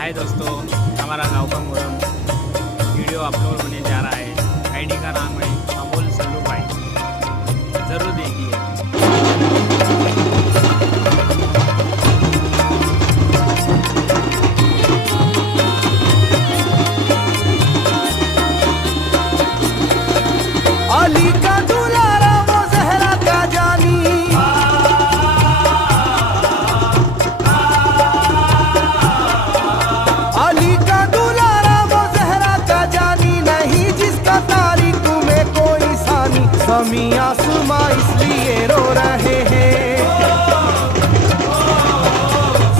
हाय दोस्तों, हमारा गांव का मुहर्रम वीडियो अपलोड होने जा रहा है। आईडी का नाम है अमोल सल्लू भाई, ज़रूर देखिए। अली का दुलारा वो जहरा का जानी, अली का दुलारा वो जहरा का जानी, नहीं जिसका तारीख में कोई सानी। ज़मीं आसमां इसलिए रो रहे हैं,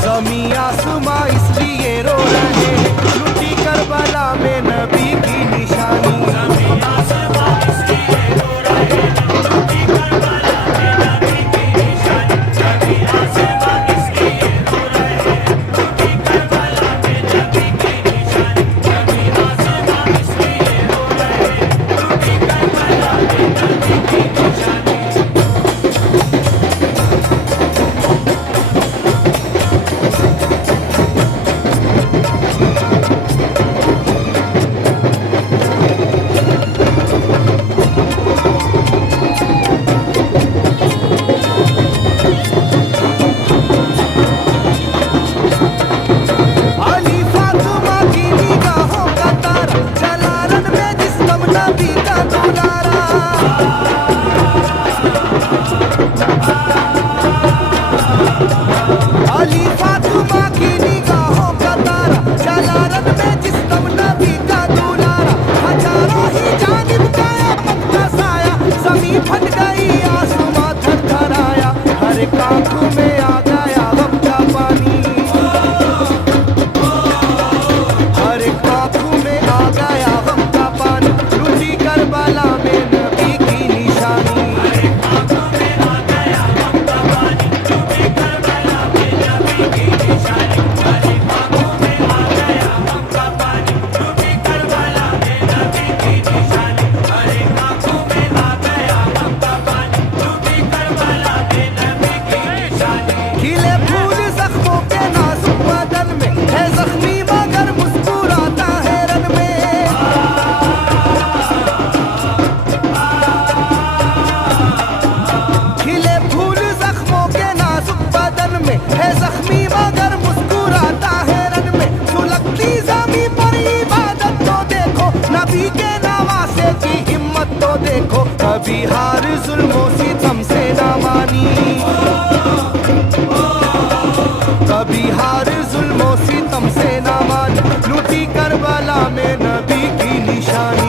ज़मीं आसमां इसलिए रो रहे हैं, लुटी करबला में नबी की निशानी। अली फातिमा की निगाहों का तारा, जलालत में जिस्म नबी का दुलारा। हजारों ही जानिब कयामत का साया, ज़मीं फट गई आसमां थरथराया, हर एक आँख में आ गया गम का पानी, हर एक आँख में आ गया गम का पानी, लुटी करबला में नबी की निशानी। खिले फूल जख्मों के नाजुक बदन में, है जख्मी मगर मुस्कुराता है रन में। खिले फूल जख्मों के नाजुक बदन में, है जख्मी मगर मुस्कुराता है रन में। सुलगती ज़मीं पर इबादत तो देखो, नबी के नवासे की हिम्मत तो देखो। कभी हार जुल्मों सितम से ना मानी, कभी हार जुल्मों सितम से ना मानी, लुटी करबला में नबी की निशानी।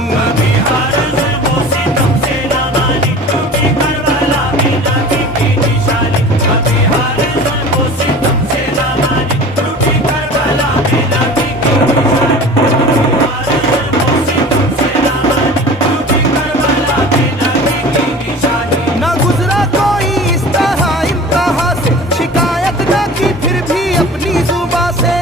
न गुजरा कोई इस तरह इम्तिहा से, शिकायत न की फिर भी अपनी जुबा से।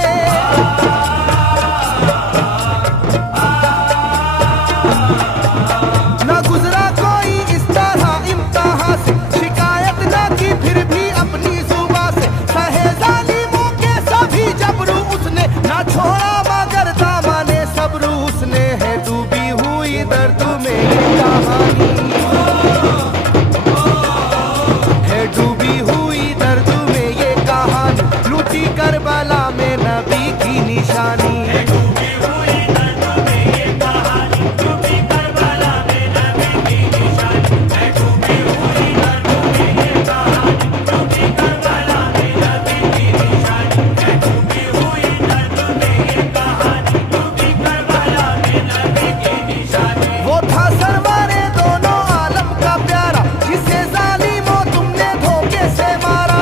न गुजरा कोई इस तरह इम्तिहा से, शिकायत न की फिर भी अपनी जुबा से। सहे जालिमों के सभी जबरू उसने, न छोड़ा मगर दामने सब्र उसने। है डूबी हुई दर्द में ये कहानी, है डूबी हुई दर्द में ये कहानी, लुटी करबला में नबी की निशानी। वो था सरवारे दोनों आलम का प्यारा, जिसे जालिमों तुमने धोखे से मारा।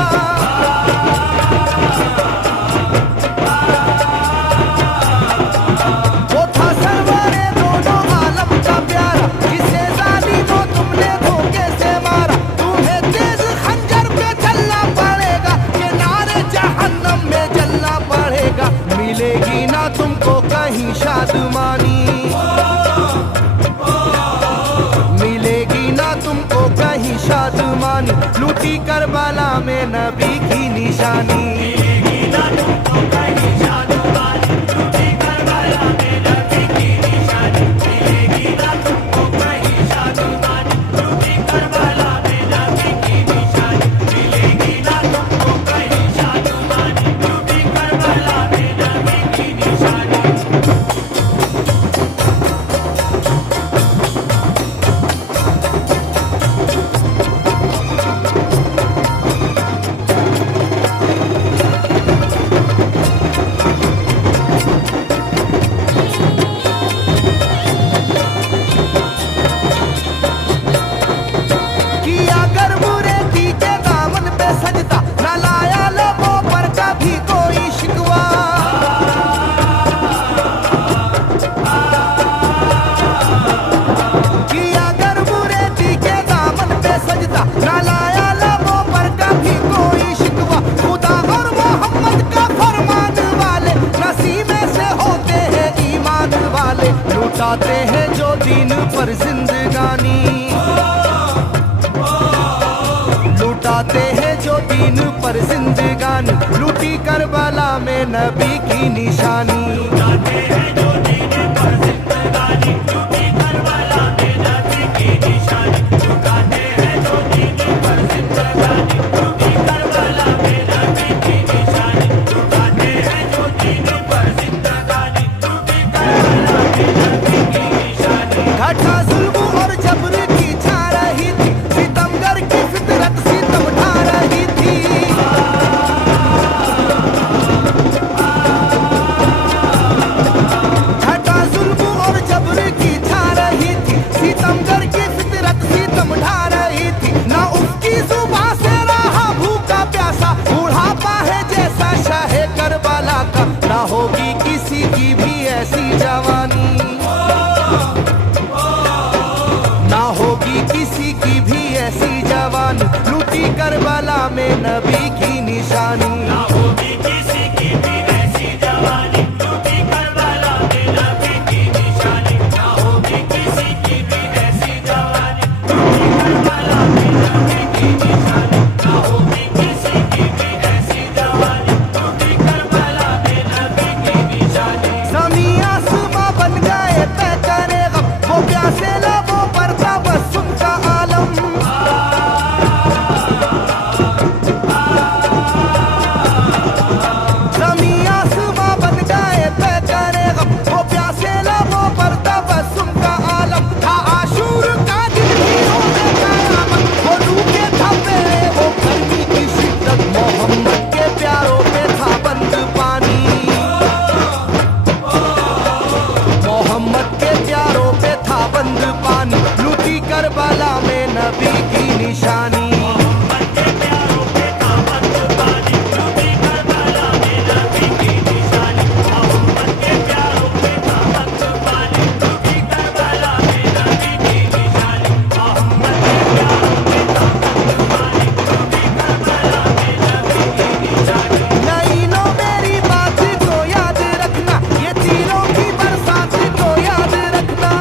वो था सरवारे दोनों आलम का प्यारा, जिसे जालिमों तुमने धोखे से मारा। तुम्हें तेज खंजर पे चलना पड़ेगा, कि नारे जहन्नम में जलना पड़ेगा। मिलेगी ना तुमको कहीं शादमानी, मिलेगी ना तुमको कहीं शादमानी, लुटी करबला में नबी की निशानी। मिलेगी ना तुमको कहीं शादमानी। पर जिंदगानी, लुटाते हैं जो दीन पर जिंदगानी, लूटी करबला में नबी की निशानी। लुटाते हैं जो दीन पर जिंदगानी, लूटी करबला में नबी की निशानी। लुटाते हैं जो दीन पर जिंदगानी, लूटी करबला में नबी की निशानी। लुटाते हैं जो दीन पर जिंदगानी, लूटी करबला में नबी की निशानी। घटा जुल्म और जबर की छा रही थी, सितमगर की फितरत सितम ढा रही थी। घटा जुल्म और जबर की छा रही थी, सितमगर की फितरत सितम ढा रही थी। ना उसकी जुबां से रहा भूखा प्यासा, बुढ़ापा है जैसा शाहे करबला का। ना होगी किसी की भी ऐसी जवानी, ना होगी किसी की भी ऐसी जवानी, लूटी करबला में नबी की निशानी। ना होगी किसी की भी ऐसी जवानी, लूटी करबला में नबी की निशानी। ना होगी किसी की भी ऐसी जवानी, लूटी करबला में नबी की निशानी। ना होगी किसी की भी ऐसी जवानी, लूटी करबला में नबी की निशानी। ज़मीं आसमां बन गए तय करे गम, वो प्यासे लबों पर था बस उनका आलम। ज़मीं आसमां बन गए तय करे गम, वो प्यासे लबों पर था बस उनका आलम। था आशूर का दिन भी रोज़े क़यामत, वो लू के धब्बे वो गर्मी की शिद्दत, मोहम्मद के प्यारों पे था बंद पानी। मोहम्मद के प्यारों पे था बंद पानी, लूटी करबला में नबी की निशानी। मोहम्मद के प्यारों पे था बंद पानी, लूटी करबला में नबी की निशानी। मोहम्मद के प्यारों पे था बंद पानी, लूटी करबला में नबी की निशानी। मोहम्मद के प्यारों पे था बंद पानी, लूटी करबला में नबी की निशानी। लाइनों मेरी बात को याद रखना, ये तीरों की बरसात को याद रखना।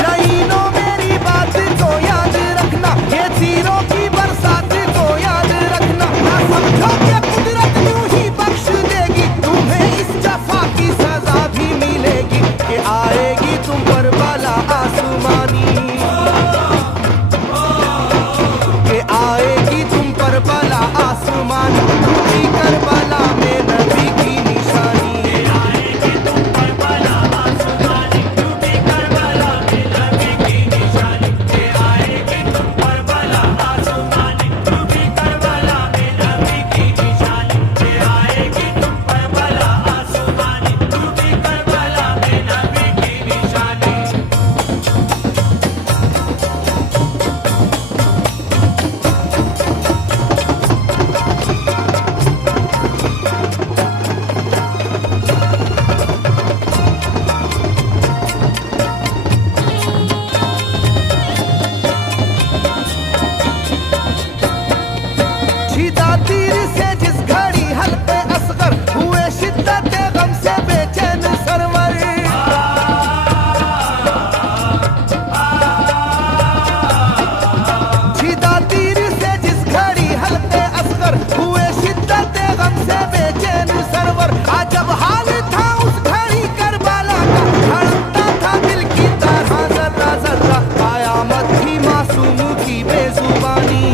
लाइनों मेरी बात को याद रखना, ये तीरों की बरसात को याद रखना। ना समझो कि कुदरत यूं ही बख्श देगी, तुम्हें इस जफा की सजा भी मिलेगी। कि आएगी तुम पर बला आसमानी, के आएगी तुम पर बला आसमानी, लूटी करबला में नबी की निशानी। आएगी तुम पर बला आसमानी, लूटी करबला में नबी की निशानी। आएगी तुम पर बला आसमानी, लूटी करबला में नबी की निशानी। आएगी तुम पर बला आसमानी, लूटी करबला में नबी की निशानी। छिदा तीर से जिस घड़ी हल्के असगर हुए, शिद्दत गम से बेचैन सरवर। छिदा तीर से जिस घड़ी हल्के असगर हुए, शिद्दत गम से बेचैन सरवर। अजब हाल था उस घड़ी करबला का, धड़कता था दिल की तरह जर्रा जर्रा। कयामत थी मासूम की बेजुबानी,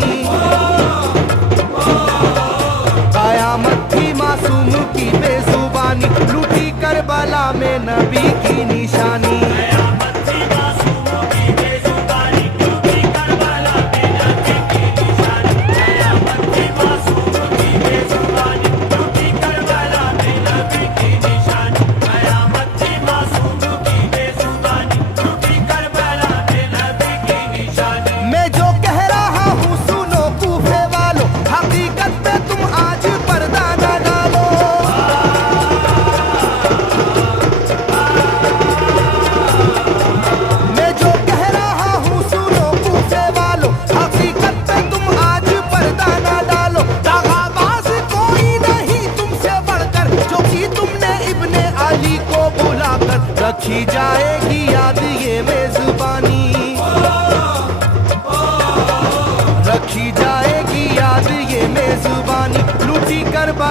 कयामत थी मासूम की बेजुबानी, लूटी करबला में नबी की निशानी। कयामत थी मासूमों की बेजुबानी, लूटी करबला में नबी की निशानी। कयामत थी मासूमों की बेजुबानी, लूटी करबला में नबी की निशानी। कयामत थी मासूमों की बेजुबानी, लूटी करबला में नबी की निशानी। मैं जो कह रहा हूँ सुनो कूफे वालों, हकीकत पे तुम आज पर्दा न डालो।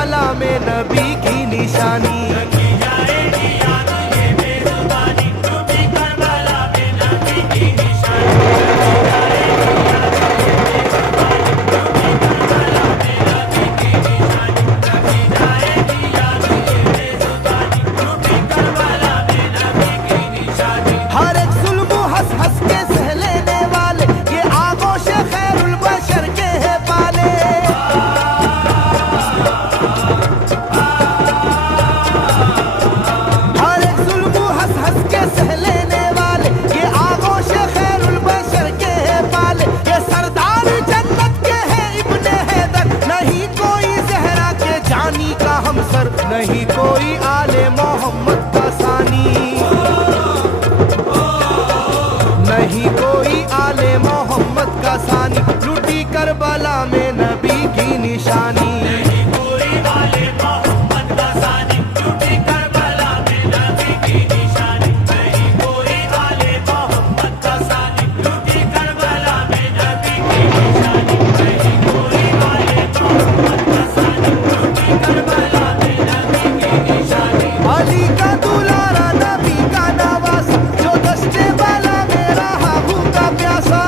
करबला में नबी की निशानी। रखी जाएगी याद ये बेजुबानी, टूटी करबला में नबी की निशानी। रखी जाएगी याद ये बेजुबानी, टूटी करबला में नबी की निशानी। रखी जाएगी याद ये बेजुबानी, टूटी करबला में नबी की निशानी। हर एक जुल्म हंस हंस के सह लेने वाले ये आगोश खैरुल बशर के है पाले। हर एक जुल्म हंस हंस के सह लेने वाले ये आगोश खैरुल बशर के है पाले। ये सरदार जन्नत के है इब्ने हैदर, नहीं कोई जहरा के जानी का हमसर, नहीं कोई आले मोहम्मद का सानी, नहीं कोई आले मोहम्मद का सानी। लुटी करबला में नबी की निशानी। नहीं कोई आले मोहम्मद का सानी, टूटी करबला में नबी की निशानी। नहीं कोई आले मोहम्मद का सानी, टूटी करबला में नबी की निशानी। नहीं कोई आले मोहम्मद का सानी, टूटी करबला में नबी की निशानी। अली का दुलारा नबी का नवासा, जो दस्ते वाला मेरा हाबू का प्यासा।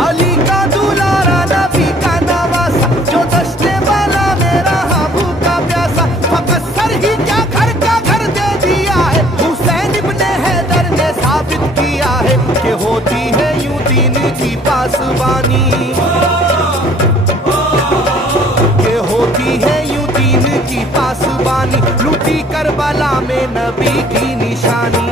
अली का दुलारा नबी का नवासा, जो दस्ते वाला मेरा हाबू का प्यासा। फकत सर ही क्या घर का घर दे दिया है, हुसैन इब्ने हैदर ने साबित किया है कि होती है यूं दीन की पासबानी, के होती है यूं दीन की पासबानी। लुटी करबला में नबी की निशानी।